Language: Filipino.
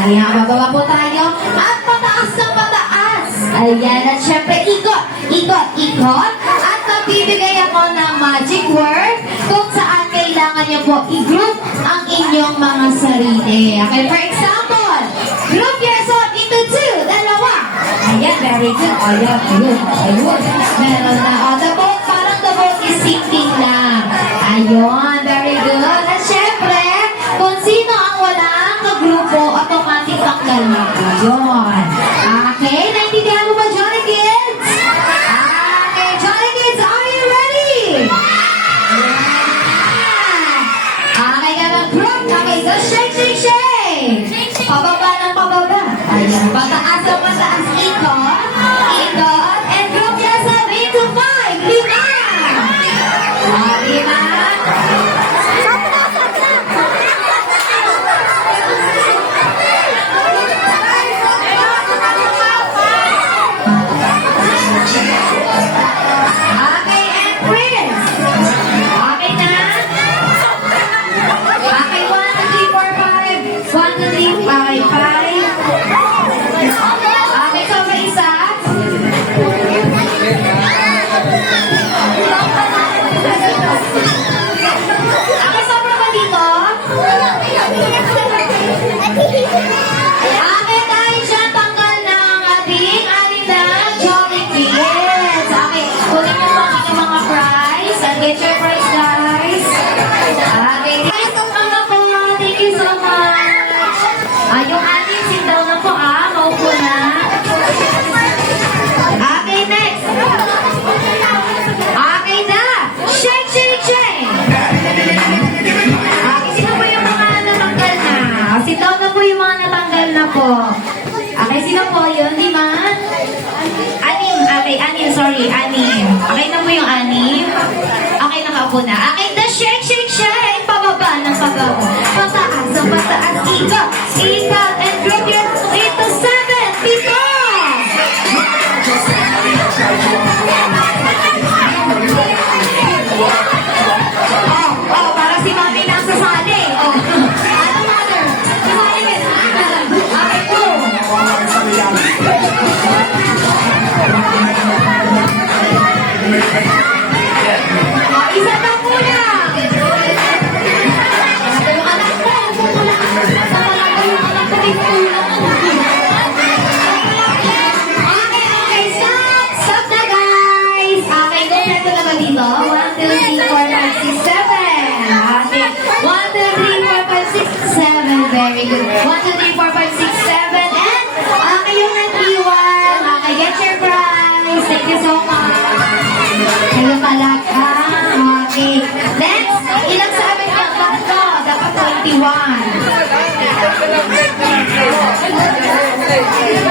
Ayan, bababa po tayo. At pataas ng pataas. Ayan, at syempre, ikot, ikot, ikot. At magbibigay ako ng magic word kung saan kailangan niyo po i-group ang inyong mga sarili. Okay, for example, group yourself into two, dalawa. Ayan, very good. Ayan, ayun, ayun. Meron na. O, the boat, parang the boat is sinking lang. Ayun, very good. At syempre, kung sino ang walang kagrupo, automatic tanggal na po yun. Okay, naintindihan mo ba, Johnny Kids? Okay, Johnny Kids, are you ready? Okay, kapag group, okay, so shake, shake, shake. Pababa ng pababa. Ayan, pataas ang pataas. Ikot, ikot, and group yourself into 5. 5. 6. Okay na po yung 6. Okay, nakaupo na. Okay, the shake, shake, shake. Pababa ng pababa. Pataas ng pataas. Ikot, ikot, and group your 8 to 7. People! Oh, para si Mami lang sasali. Oh. Ano, mother? Sasali ka. Okay, po. Isa pa po lang. Yung anak mo, yung anak ko din po. Okay, stop na guys. Okay, kompleto na ba dito? 1, 2, 3, 4, 5, 6, 7. Okay, 1, 2, 3, 4, 5, 6, 7. Very good. 1, 2, 3, 4, 5, 6, 7. And, okay, yung nag-iwan. Okay, get your prize. Thank you so much. Kayo talaga. Okay. Next, ilang sabi niyo? Tatlo. Dapat 21.